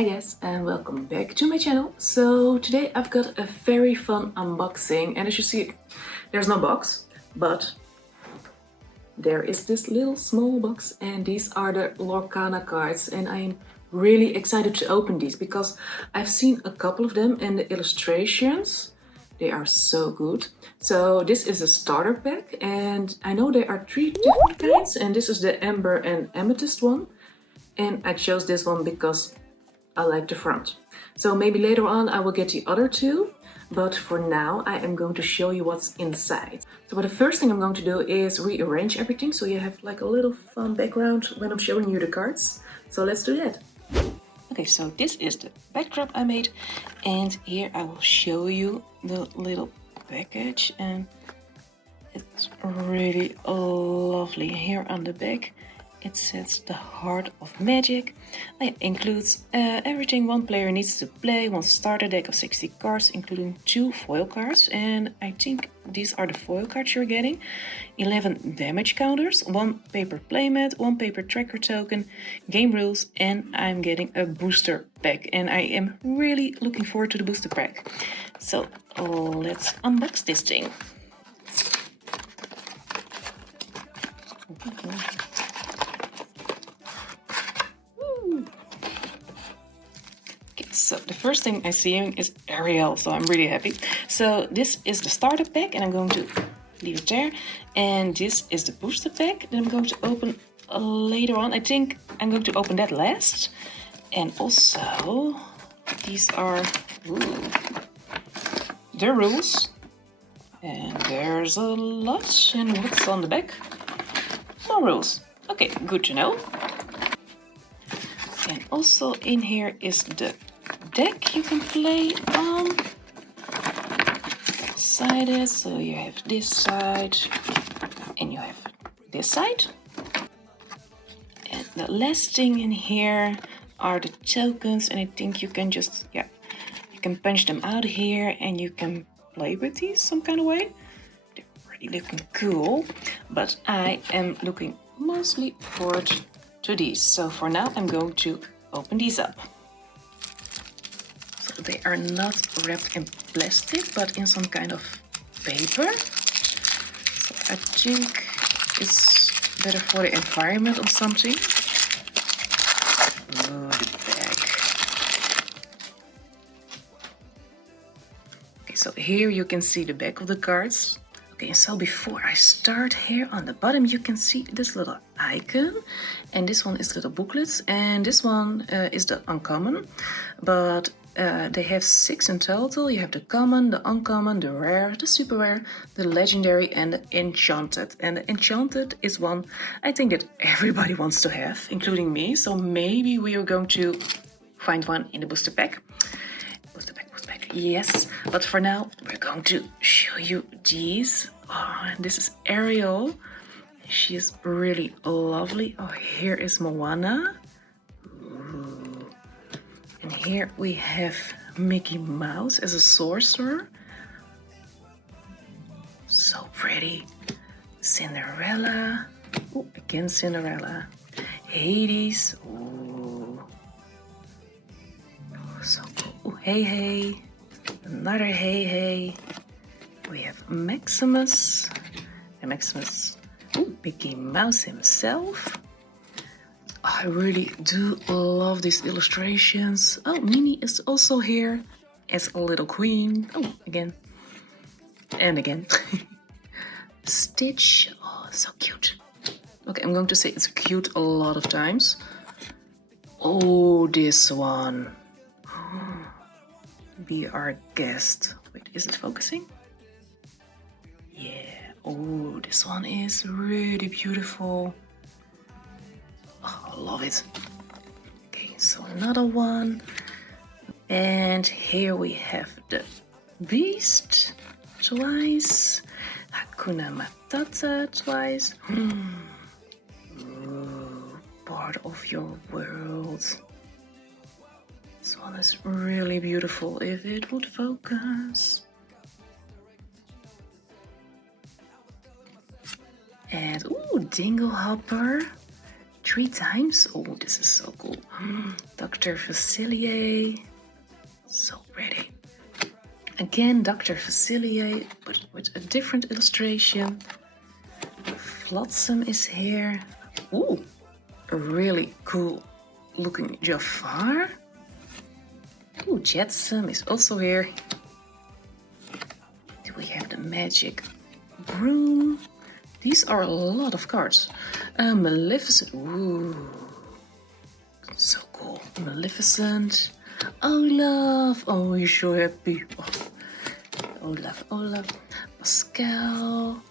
Hi guys and welcome back to my channel. So today I've got a very fun unboxing, and as you see there's no box, but there is this little small box, and these are the Lorcana cards, and I am really excited to open these because I've seen a couple of them and the illustrations, they are so good. So this is a starter pack, and I know there are 3 different kinds, and this is the Amber and Amethyst one, and I chose this one because I like the front. So maybe later on I will get the other 2, but for now I am going to show you what's inside. So the first thing I'm going to do is rearrange everything so you have like a little fun background when I'm showing you the cards. So let's do that. Okay, so this is the backdrop I made, and here I will show you the little package, and it's really lovely. Here on the back it says the Heart of Magic. It includes everything one player needs to play, one starter deck of 60 cards, including 2 foil cards, and I think these are the foil cards you're getting. 11 damage counters, 1 paper playmat, 1 paper tracker token, game rules, and I'm getting a booster pack, and I am really looking forward to the booster pack. So let's unbox this thing. So the first thing I'm seeing is Ariel, so I'm really happy. So this is the starter pack, and I'm going to leave it there. And this is the booster pack that I'm going to open later on. I think I'm going to open that last. And also, these are the rules. And there's a lot. And what's on the back? More rules. Okay, good to know. And also in here is the deck you can play on. Sided, so you have this side and you have this side. And the last thing in here are the tokens, and I think you can just, you can punch them out here and you can play with these some kind of way. They're really looking cool, but I am looking mostly forward to these. So for now I'm going to open these up. So they are not wrapped in plastic but in some kind of paper. So I think it's better for the environment or something. Oh, the back. Okay, so here you can see the back of the cards. Okay, so before I start, here on the bottom you can see this little icon, and this one is little booklets, and this one is the uncommon, but they have 6 in total. You have the common, the uncommon, the rare, the super rare, the legendary, and the enchanted. And the enchanted is one I think that everybody wants to have, including me, so maybe we are going to find one in the booster pack. Booster pack, yes, but for now we're going to show you these. Oh, and this is Ariel. She is really lovely. Oh, here is Moana. Ooh. And here we have Mickey Mouse as a sorcerer. So pretty. Cinderella. Oh, again Cinderella. Hades. Ooh. Oh, so cool. Ooh, Hey. Another Hey. We have Maximus. And Maximus. Ooh, Mickey Mouse himself. I really do love these illustrations. Oh, Minnie is also here as a little queen. Oh, again. And again. Stitch. Oh, so cute. Okay, I'm going to say it's cute a lot of times. Oh, this one. Be our guest. Wait, is it focusing? Yeah. Oh, this one is really beautiful. Oh, I love it. Okay, so another one. And here we have the Beast twice. Hakuna Matata twice. Ooh, part of your world. This one is really beautiful if it would focus. And ooh, Dingle Hopper. 3 times. Oh, this is so cool. Dr. Facilier. So pretty. Again, Dr. Facilier, but with a different illustration. Flotsam is here. Ooh, a really cool looking Jafar. Ooh, Jetsam is also here. Do we have the magic broom? These are a lot of cards. Maleficent. Ooh, so cool. Maleficent. Olaf. Oh, he's so happy. Oh. Olaf. Pascal.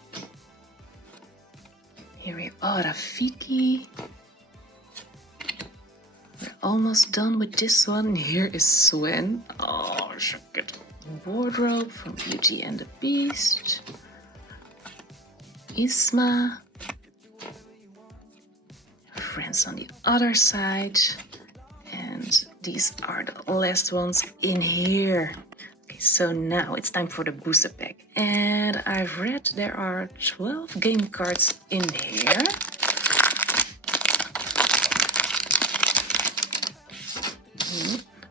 Here we are. Rafiki. We're almost done with this one. Here is Sven. Oh, so good. Wardrobe from Beauty and the Beast. Isma. Friends on the other side. And these are the last ones in here. Okay, so now it's time for the booster pack. And I've read there are 12 game cards in here.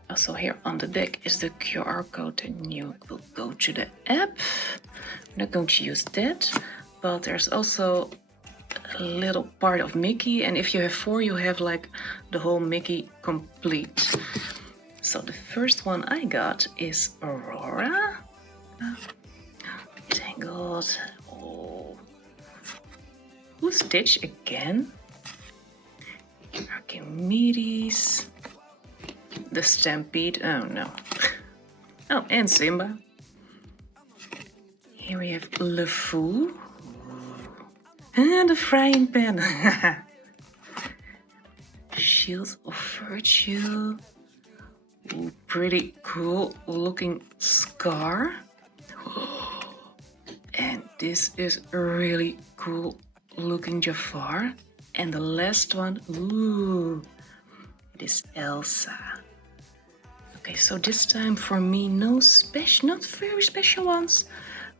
Also here on the deck is the QR code and you will go to the app. I'm not going to use that, but there's also a little part of Mickey, and if you have 4 you have like the whole Mickey complete. So the first one I got is Aurora. Tangled. Oh. Who's Stitch again? Archimedes. The Stampede. Oh no. Oh, and Simba. Here we have LeFou. And the frying pan. Shield of Virtue. Ooh, pretty cool looking Scar. And this is a really cool looking Jafar. And the last one, ooh, it is Elsa. Okay, so this time for me, not very special ones.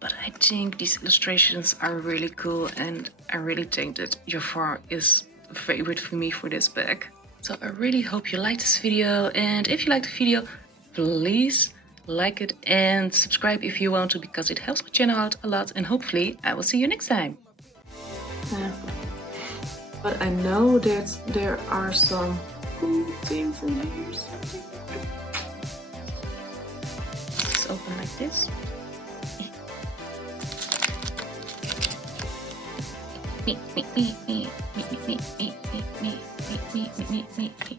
But I think these illustrations are really cool, and I really think that Jafar is a favorite for me for this pack. So I really hope you liked this video, and if you liked the video, please like it and subscribe if you want to, because it helps my channel out a lot, and hopefully I will see you next time. Yeah. But I know that there are some cool things in here. Let's open like this. Me.